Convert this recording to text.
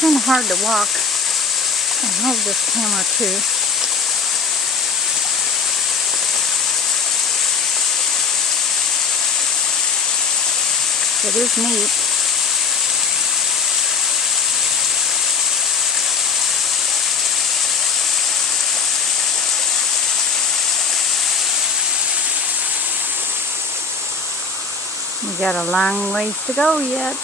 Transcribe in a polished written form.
kind of hard to walk and hold this camera too. It is neat. We got a long ways to go yet.